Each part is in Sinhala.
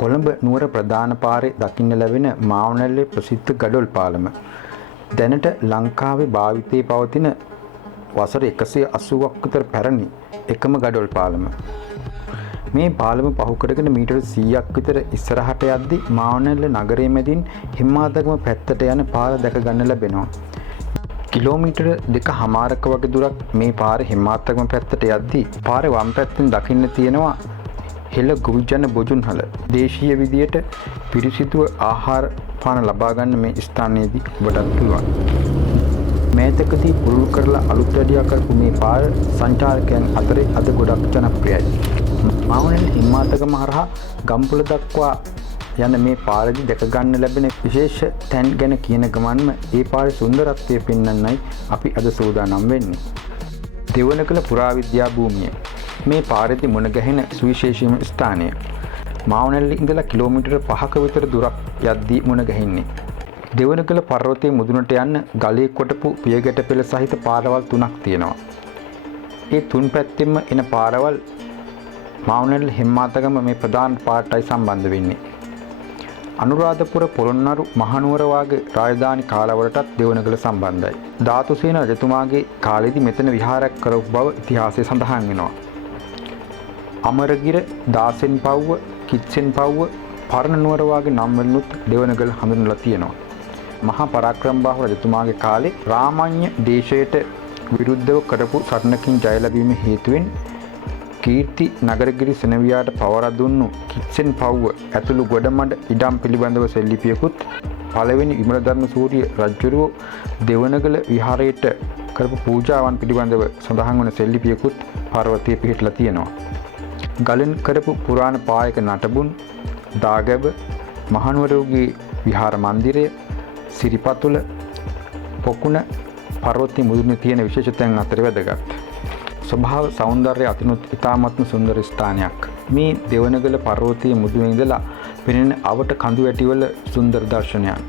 කොළඹ නුවර ප්‍රධාන පාරේ දකින්න ලැබෙන මාවනැල්ලේ ප්‍රසිද්ධ ගඩොල් පාලම දැනට ලංකාවේ භාවිතයේ පවතින වසර 180ක් විතර පැරණි එකම ගඩොල් පාලම. මේ පාලම පහු කරගෙන මීටර 100ක් විතර ඉස්සරහට යද්දී මාවනැල්ල නගරයේ මැදින් හිම්මාතගම පැත්තට යන පාර දැක ගන්න ලැබෙනවා. කිලෝමීටර 2.5ක වගේ දුරක් මේ පාරේ හිම්මාතගම පැත්තට යද්දී පාරේ වම් පැත්තෙන් දකින්න තියෙනවා හෙළ ගොවිජන බොජුන්හල. දේශීය විදියට පිරිසිදුව ආහාර පාන ලබා ගන්න මේ ස්ථානයේදී ඔබටත් පුළුවන්. මේතකදී පුරුදු කරලා අලුත් වැඩියා කරපු මේ පාර සංචාරකයන් අතරේ අද ගොඩක් ජනප්‍රියයි. මාවනැල්ල හිම්මාතගම හරහා ගම්පොළ දක්වා යන මේ පාරදී දැක ගන්න ලැබෙන විශේෂ තැන් ගැන කියන ගමන්ම ඒ පාරේ සුන්දරත්වය පෙන්වන්නයි අපි අද සූදානම් වෙන්නේ. දෙවනකල පුරාවිද්‍යා භූමිය මේ පාරේදී මුණ ගැහෙන සුවිශේෂීම ස්ථානය. මාවනැල්ලේ ඉඳලා කිලෝමීටර 5ක විතර දුරක් යද්දී මුණ ගැහින්නේ. දෙවනකල පර්වතයේ මුදුනට යන්න ගලේ කොටපු පියගැට පෙළ සහිත පාරවල් 3ක් තියෙනවා. ඒ තුන් පැත්තෙම එන පාරවල් මාවනැල්ල හිම්මාතගම මේ ප්‍රධාන පාරටයි සම්බන්ධ වෙන්නේ. අනුරාධපුර පොළොන්නරු මහනුවර වාගේ රාජධානි කාලවලටත් දෙවනකල සම්බන්ධයි. ධාතුසේන රජතුමාගේ කාලෙදී මෙතන විහාරයක් කරපු බව ඉතිහාසයේ සඳහන් වෙනවා. අමරගිර, දාසෙන් පව්ව, කිච්චෙන් පව්ව, පරණ නුවර වාගේ නම් වලිනුත් දෙවනගල හඳුන්වලා තියෙනවා. මහා පරාක්‍රමබාහු රජතුමාගේ කාලේ රාමඤ්ඤ දේශයට විරුද්ධව කරපු සටනකින් ජය ලැබීම හේතුවෙන් කීර්ති නගරගිරි සෙනවියාට පවර දුන්නු කිච්චෙන් පව්ව ඇතුළු ගොඩමඩ ඉඩම් පිළිබඳව සෙල්ලිපියකුත් පළවෙනි විමලධර්ම සූරිය රජුරුව දෙවනගල විහාරයට කරපු පූජාවන් පිළිබඳව සඳහන් වන සෙල්ලිපියකුත් පර්වතයේ පිහිටලා තියෙනවා. ගලෙන් කරපු පුරාණ පායක නටබුන්, දාගැබ, මහනුවරගේ විහාර මන්දිරය, සිරිපතුල, පොකුණ පර්වතයේ මුදුනේ තියෙන විශේෂ තැන් අතර වැදගත්. ස්වභාව සෞන්දර්ය අතිනුත් ඉතාමත්ම සුන්දර ස්ථානයක්. මේ දෙවනගල පර්වතයේ මුදුනේ ඉඳලා පෙනෙන අවට කඳු වැටිවල සුන්දර දර්ශනයක්.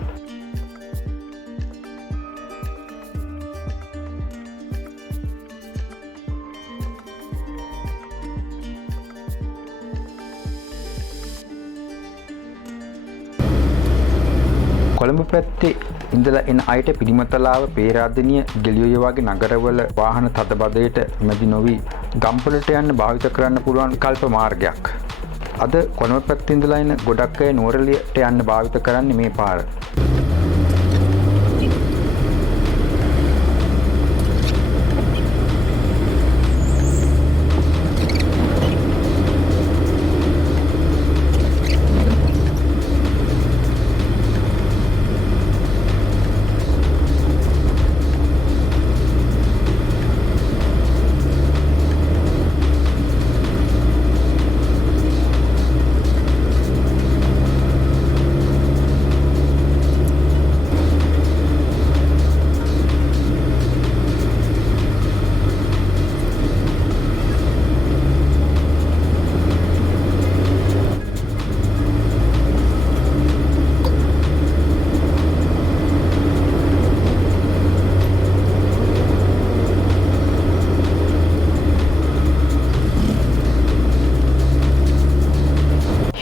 කොළඹ පැත්තේ ඉඳලා එන අයට පිළිමතලාව, පේරාදෙණිය, ගෙලියොය වගේ නගරවල වාහන තදබදයට මැදි නොවි ගම්පොළට යන්න භාවිත කරන්න පුළුවන් විකල්ප මාර්ගයක්. අද කොළඹ පැත්තේ ඉඳලා එන ගොඩක් අය නුවරඑළියට යන්න භාවිත කරන්නේ මේ පාර.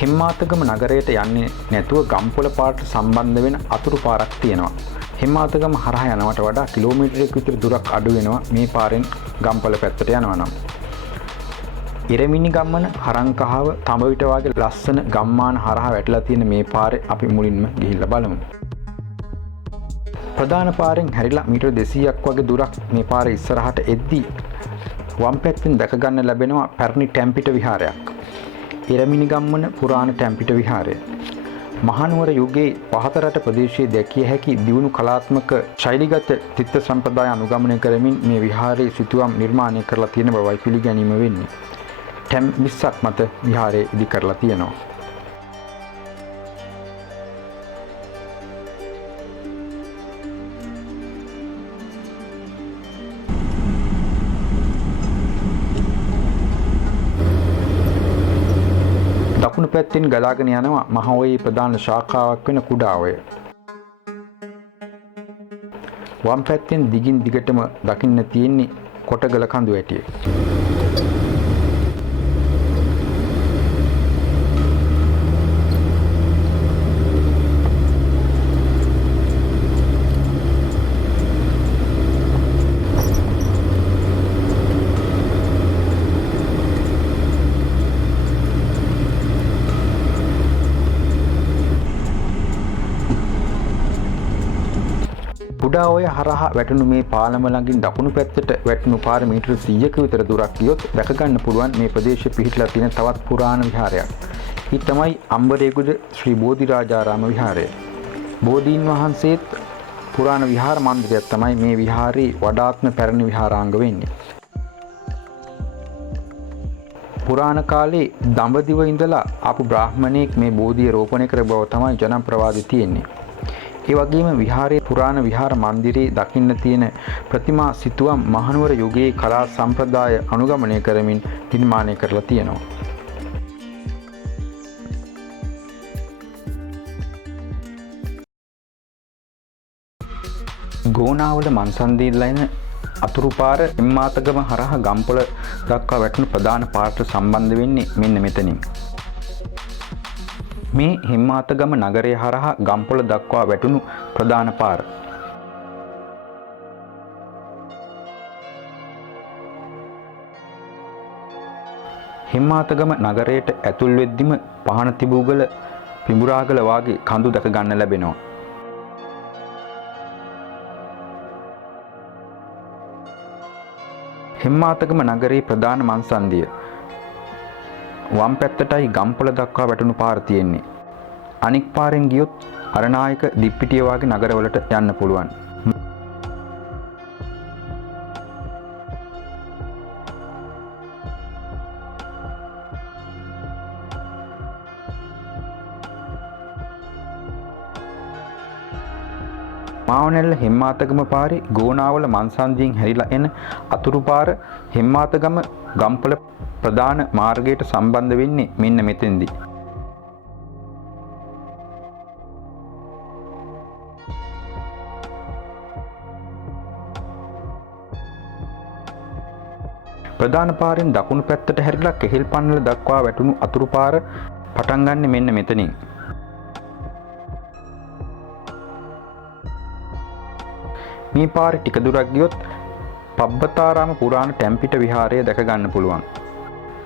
හිම්මාතගම නගරයට යන්නේ නැතුව ගම්පොළ පාරට සම්බන්ධ වෙන අතුරු පාරක් තියෙනවා. හිම්මාතගම හරහා යනවට වඩා කිලෝමීටරයක විතර දුරක් අඩු වෙනවා මේ පාරෙන් ගම්පොළ පැත්තට යනවා නම්. ඉරමිණි ගම්මන, හරංකහව, තඹවිට වගේ ලස්සන ගම්මාන හරහා වැටලා තියෙන මේ පාරේ අපි මුලින්ම ගිහිල්ලා බලමු. ප්‍රධාන පාරෙන් හැරිලා මීටර 200ක් වගේ දුරක් මේ පාරේ ඉස්සරහට එද්දී වම් පැත්තෙන් දැක ගන්න ලැබෙනවා පැරණි ටැම්පිට විහාරයක්. ඉරමිණි ගම්මන පුරාණ ටැම්පිට විහාරය. මහනුවර යුගයේ පහතරට ප්‍රදේශයේ දැකිය හැකි දියුණු කලාත්මක ශෛලීගත චිත්‍ර සම්ප්‍රදාය අනුගමනය කරමින් මේ විහාරයේ සිතුවම් නිර්මාණය කරලා තියෙන බවයි පිළිගැනීම වෙන්නේ. ටැම් 20ක් මත විහාරය ඉදි කරලා තියෙනවා. දකුණු පැත්තෙන් ගලාගෙන යනවා මහ ඔයේ ප්‍රධාන ශාඛාවක් වෙන කුඩා ඔය. වම් පැත්තෙන් දිගින් දිගටම දකින්න තියෙන්නේ කොටගල කඳු ඇටිය. කුඩා ඔය හරහා වැටුණු මේ පාලම ළඟින් දකුණු පැත්තට වැටුණු පාර මීටර 100ක විතර දුරක් ගියොත් දැක ගන්න පුළුවන් මේ ප්‍රදේශයේ පිහිටලා තියෙන තවත් පුරාණ විහාරයක්. ඒ තමයි අම්බරේගොඩ ශ්‍රී බෝධිරාජාරාම විහාරය. බෝධීන් වහන්සේත් පුරාණ විහාර මන්දිරයක් තමයි මේ විහාරේ වඩාත්ම පැරණි විහාරාංග වෙන්නේ. පුරාණ කාලේ දඹදිව ඉඳලා ආපු බ්‍රාහ්මණයෙක් මේ බෝධිය රෝපණය කර බව තමයි ජනප්‍රවාදේ තියෙන්නේ. ඒ වගේම විහාරයේ පුරාණ විහාර මන්දිරයේ දකින්න තියෙන ප්‍රතිමා සිතුවම් මහනුවර යුගයේ කලා සම්ප්‍රදාය අනුගමනය කරමින් නිර්මාණය කරලා තියෙනවා. ගෝනාවල මන්සන්දියේලා එන අතුරු පාර එම්මාතගම හරහා ගම්පොළ දක්වා වැටෙන ප්‍රධාන පාරට සම්බන්ධ වෙන්නේ මෙන්න මෙතනින්. මේ හිම්මාතගම නගරය හරහා ගම්පොළ දක්වා වැටුණු ප්‍රධාන පාර. හිම්මාතගම නගරයට ඇතුල් වෙද්දිම පහන තිබූගල පිඹුරාගල වාගේ කඳු දැක ගන්න ලැබෙනවා. හිම්මාතගම නගරයේ ප්‍රධාන මංසන්දිය වම් පැත්තටයි ගම්පොළ දක්වා වැටුණු පාර තියෙන්නේ. අනික් පාරෙන් ගියොත් අරනායක දිප්පිටිය වගේ නගරවලට යන්න පුළුවන්. මාවනැල්ල හෙම්මාතගම පාරේ ගෝනාවල මන්සන්දියෙන් හැරිලා එන අතුරු පාර හෙම්මාතගම ගම්පොළ ප්‍රධාන මාර්ගයට සම්බන්ධ වෙන්නේ මෙන්න මෙතෙන්දී. ප්‍රධාන පාරෙන් දකුණු පැත්තට හැරිලා කෙහෙල් පන්නල දක්වා වැටුණු අතුරු පාර පටන් ගන්න මෙන්න මෙතනින්. මේ පාරේ ටික දුරක් ගියොත් පබ්බතාරාම පුරාණ ටැම්පිට විහාරය දැක ගන්න පුළුවන්.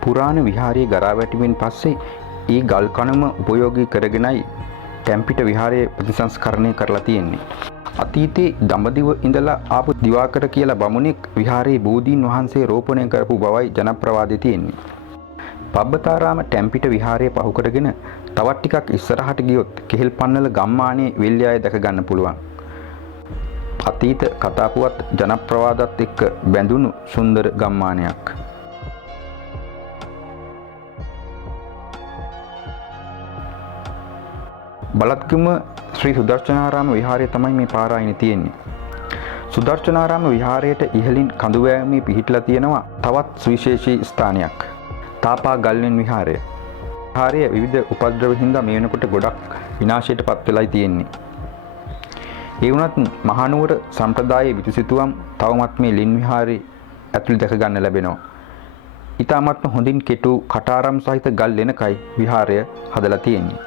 පුරාණ විහාරයේ ගරා වැටීමෙන් පස්සේ ඒ ගල් කණම උපයෝගී කරගෙනයි ටැම්පිට විහාරය ප්‍රතිසංස්කරණය කරලා තියෙන්නේ. අතීතයේ දඹදිව ඉඳලා ආපු දිවාකර කියලා බමුණෙක් විහාරයේ බෝධීන් වහන්සේ රෝපණය කරපු බවයි ජනප්‍රවාදේ තියෙන්නේ. පබ්බතාරාම ටැම්පිට විහාරය පහු කරගෙන තවත් ටිකක් ඉස්සරහට ගියොත් කෙහෙල් පන්නල ගම්මානයේ වෙල්යාය දැක ගන්න පුළුවන්. අතීත කතාපුවත් ජනප්‍රවාදත් එක්ක බැඳුණු සුන්දර ගම්මානයක්. බලත්ගම ශ්‍රී සුදර්ශනාරාම විහාරය තමයි මේ පාරායිනේ තියෙන්නේ. සුදර්ශනාරාම විහාරයට ඉහළින් කඳුවැමේ පිහිටලා තියෙනවා තවත් සුවිශේෂී ස්ථානයක්. තාපා ගල්ලෙන් විහාරය. විහාරය විවිධ උපද්‍රව හින්දා මේ වෙනකොට ගොඩක් විනාශයට පත් වෙලායි තියෙන්නේ. ඒ වුණත් මහනුවර සම්ප්‍රදායේ විතුසිතුවම් තවමත් මේ ලින් විහාරේ ඇතුළේ දැක ගන්න ලැබෙනවා. ඊටමත්ම හොඳින් කෙටු කටාරම් සහිත ගල් ලෙනකයි විහාරය හදලා තියෙන්නේ.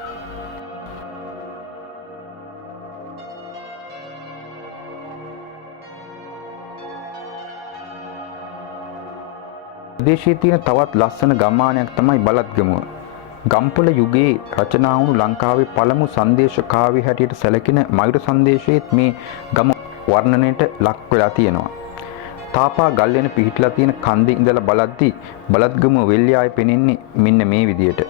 ප්‍රදේශයේ තියෙන තවත් ලස්සන ගම්මානයක් තමයි බලත්ගමුව. ගම්පොළ යුගයේ රචනා වුණු ලංකාවේ පළමු සංදේශ කාව්‍ය හැටියට සැලකෙන මයුර සංදේශයේත් මේ ගම වර්ණනයට ලක් වෙලා තියෙනවා. තාපා ගල්ලෙන පිහිටලා තියෙන කන්දේ ඉඳලා බලද්දී බලත්ගමුව වෙල්යාය පෙනෙන්නේ මෙන්න මේ විදියට.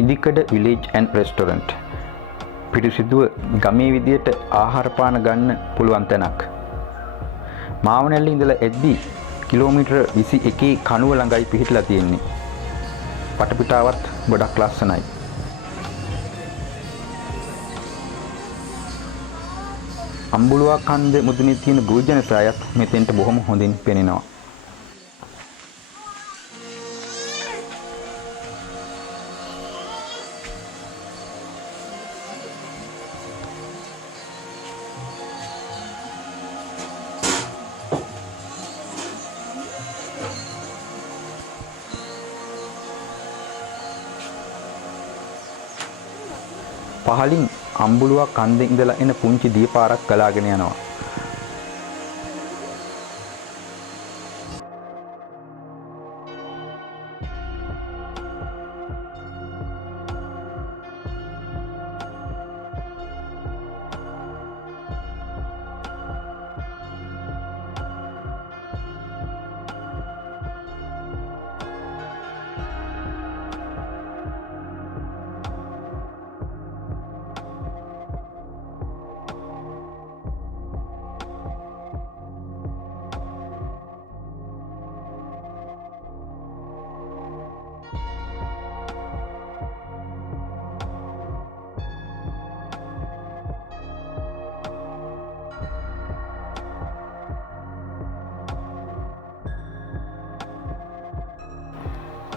ඉදිකඩ විලේජ් ඇන්ඩ් රෙස්ටොරන්ට් පිරිසිදුව ගමේ විදියට ආහාර පාන ගන්න පුළුවන් තැනක්. මාවනැල්ල ඉඳලා එද්දි කිලෝමීටර් 21 කණුව ළඟයි පිහිටලා තියෙන්නේ. වටපිටාවත් ගොඩක් ලස්සනයි. අම්බුලුවා කන්ද මුදුනේ තියෙන ගුරුජන සායත් මෙතෙන්ට බොහොම හොඳින් පෙනෙනවා. පහලින් අම්බුලුවා කන්දේ ඉඳලා එන පුංචි දිය පාරක් ගලාගෙන යනවා.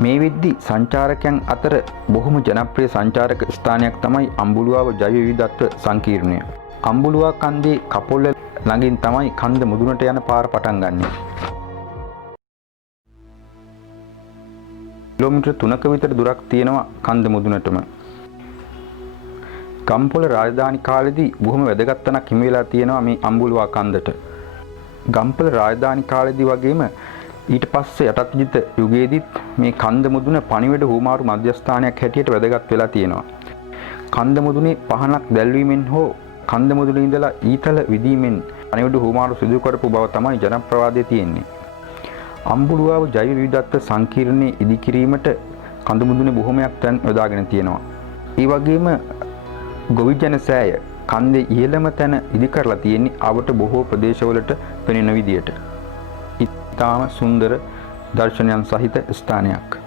මේ විද්දි සංචාරකයන් අතර බොහොම ජනප්‍රිය සංචාරක ස්ථානයක් තමයි අම්බුලුවාව ජෛව විවිධත්ව සංකීර්ණය. අම්බුලුවා කන්දේ කපොල්ල ළඟින් තමයි කන්ද මුදුනට යන පාර පටන් ගන්නෙ. කිලෝමීටර් 3ක විතර දුරක් තියෙනවා කන්ද මුදුනටම. ගම්පොළ රාජධානි කාලෙදී බොහොම වැදගත් තැනක් හිමි වෙලා තියෙනවා මේ අම්බුලුවා කන්දට. ගම්පොළ රාජධානි කාලෙදී වගේම ඊට පස්සේ යටත් විජිත යුගයේදීත් මේ කන්ද මුදුන පණිවිඩ හුවමාරු මධ්‍යස්ථානයක් හැටියට වැදගත් වෙලා තියෙනවා. කන්ද මුදුනේ පහනක් දැල්වීමෙන් හෝ කන්ද මුදුනේ ඉඳලා ඊතල විදීමෙන් පණිවිඩ හුවමාරු සිදු කරපු බව තමයි ජනප්‍රවාදයේ තියෙන්නේ. අම්බුලුවාව ජෛව විවිධත්ව සංකීර්ණයේ ඉදිකිරීමට කන්ද මුදුනේ බොහොමයක් තැන් යොදාගෙන තියෙනවා. ඒ වගේම ගොවිජන සෑය කන්දේ ඉහළම තැන ඉදි කරලා තියෙන්නේ අවට බොහෝ ප්‍රදේශවලට පෙනෙන විදියට. ඉතාම සුන්දර දර්ශනයන් සහිත ස්ථානයක්.